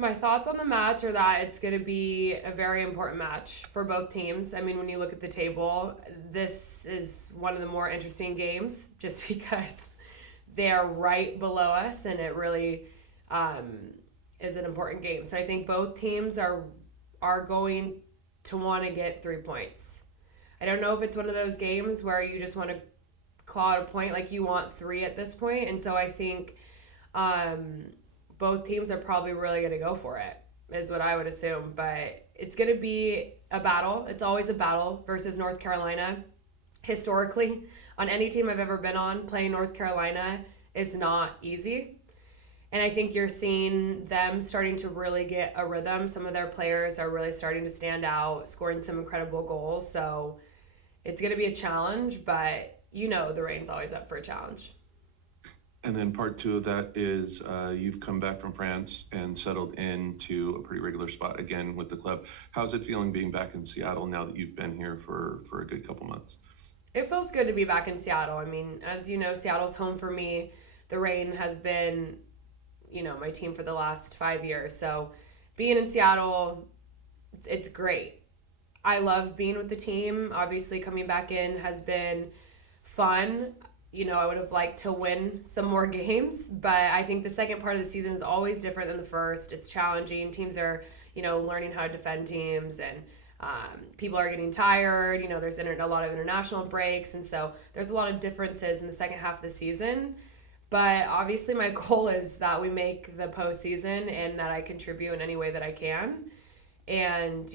My thoughts on the match are that it's going to be a very important match for both teams. I mean, when you look at the table, this is one of the more interesting games just because they are right below us and it really um, is an important game. So I think both teams are going to want to get 3 points. I don't know if it's one of those games where you just want to claw at a point, like you want three at this point. And so I think um, both teams are probably really going to go for it, is what I would assume. But it's going to be a battle. It's always a battle versus North Carolina. Historically, on any team I've ever been on, playing North Carolina is not easy. And I think you're seeing them starting to really get a rhythm. Some of their players are really starting to stand out, scoring some incredible goals. So it's going to be a challenge, but the Rain's always up for a challenge. And then part two of that is you've come back from France and settled into a pretty regular spot again with the club. How's it feeling being back in Seattle now that you've been here for a good couple months? It feels good to be back in Seattle. I mean, as you know, Seattle's home for me. The Rain has been, my team for the last 5 years. So being in Seattle, it's great. I love being with the team. Obviously, coming back in has been fun. I would have liked to win some more games, but I think the second part of the season is always different than the first. It's challenging. Teams are, learning how to defend teams, and people are getting tired. There's a lot of international breaks, and so there's a lot of differences in the second half of the season. But obviously, my goal is that we make the postseason and that I contribute in any way that I can. And,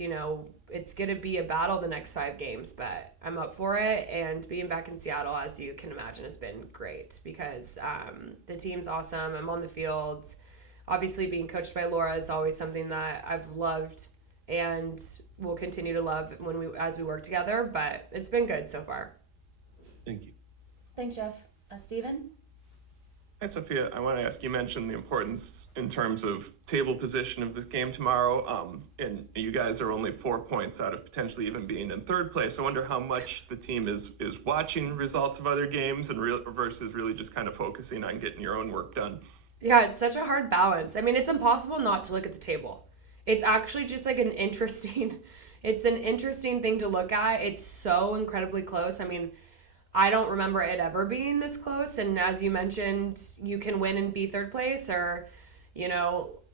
it's going to be a battle the next 5 games, but I'm up for it. And being back in Seattle, as you can imagine, has been great because the team's awesome. I'm on the field. Obviously, being coached by Laura is always something that I've loved and will continue to love as we work together. But it's been good so far. Thank you. Thanks, Jeff. Steven? Hi, Sophia. I want to ask, you mentioned the importance in terms of table position of this game tomorrow, and you guys are only 4 points out of potentially even being in third place. I wonder how much the team is watching results of other games and versus really just kind of focusing on getting your own work done. Yeah, it's such a hard balance. I mean, it's impossible not to look at the table. It's actually just like an interesting it's an interesting thing to look at. It's so incredibly close. I mean, I don't remember it ever being this close. And as you mentioned, you can win and be third place or,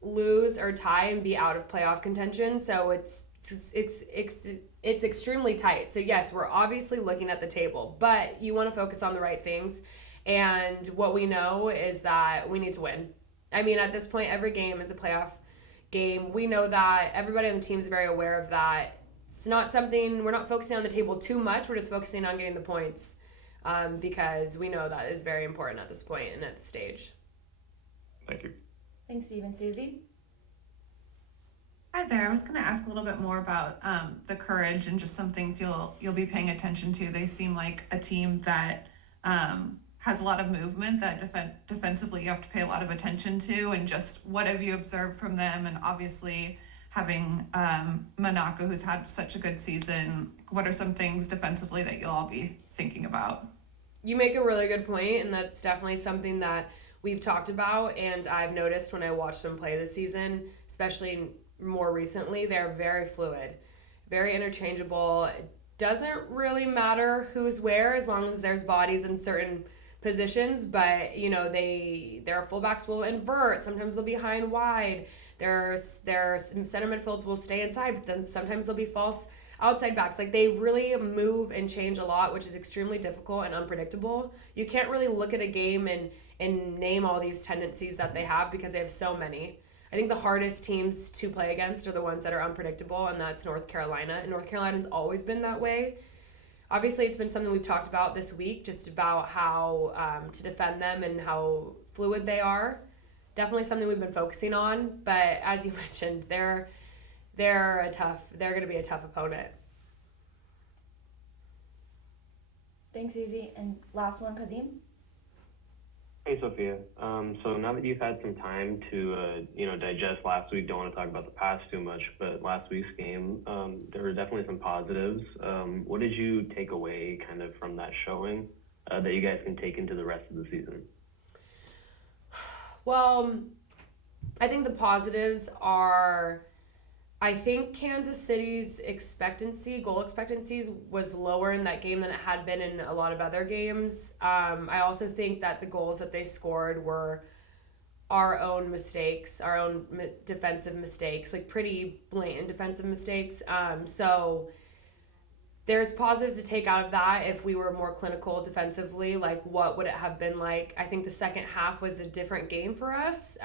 lose or tie and be out of playoff contention. So it's extremely tight. So yes, we're obviously looking at the table, but you want to focus on the right things. And what we know is that we need to win. I mean, at this point, every game is a playoff game. We know that. Everybody on the team is very aware of that. It's not something, we're not focusing on the table too much. We're just focusing on getting the points because we know that is very important at this point and at this stage. Thank you. Thanks, Steven. Susie? Hi there. I was going to ask a little bit more about the courage and just some things you'll be paying attention to. They seem like a team that has a lot of movement that defensively you have to pay a lot of attention to. And just what have you observed from them? And obviously having Monaco, who's had such a good season, what are some things defensively that you'll all be thinking about? You make a really good point, and that's definitely something that we've talked about. And I've noticed when I watch them play this season, especially more recently, they're very fluid, very interchangeable. It doesn't really matter who's where as long as there's bodies in certain positions. But their fullbacks will invert. Sometimes they'll be high and wide. Their center midfields will stay inside, but then sometimes they'll be false outside backs. Like, they really move and change a lot, which is extremely difficult and unpredictable. You can't really look at a game and name all these tendencies that they have because they have so many. I think the hardest teams to play against are the ones that are unpredictable, and that's North Carolina. And North Carolina's always been that way. Obviously, it's been something we've talked about this week, just about how to defend them and how fluid they are. Definitely something we've been focusing on. But as you mentioned, they're going to be a tough opponent. Thanks, Susie. And last one, Kazim? Hey, Sophia. So now that you've had some time to, digest last week, don't want to talk about the past too much, but last week's game, there were definitely some positives. What did you take away kind of from that showing that you guys can take into the rest of the season? Well, I think the positives are, I think Kansas City's goal expectancies was lower in that game than it had been in a lot of other games. I also think that the goals that they scored were our own mistakes, our own defensive mistakes, like pretty blatant defensive mistakes. So there's positives to take out of that. If we were more clinical defensively, like what would it have been like? I think the second half was a different game for us.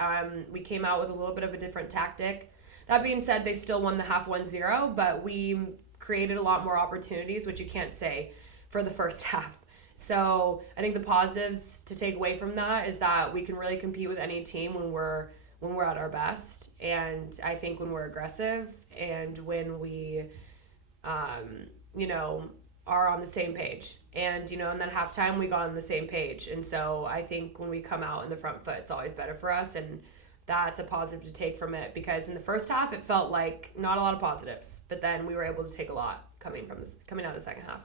We came out with a little bit of a different tactic. That being said, they still won the half 1-0, but we created a lot more opportunities, which you can't say for the first half. So I think the positives to take away from that is that we can really compete with any team when we're at our best. And I think when we're aggressive and when we, are on the same page. And, and then halftime we got on the same page. And so I think when we come out in the front foot, it's always better for us. And that's a positive to take from it, because in the first half it felt like not a lot of positives, but then we were able to take a lot coming out of the second half.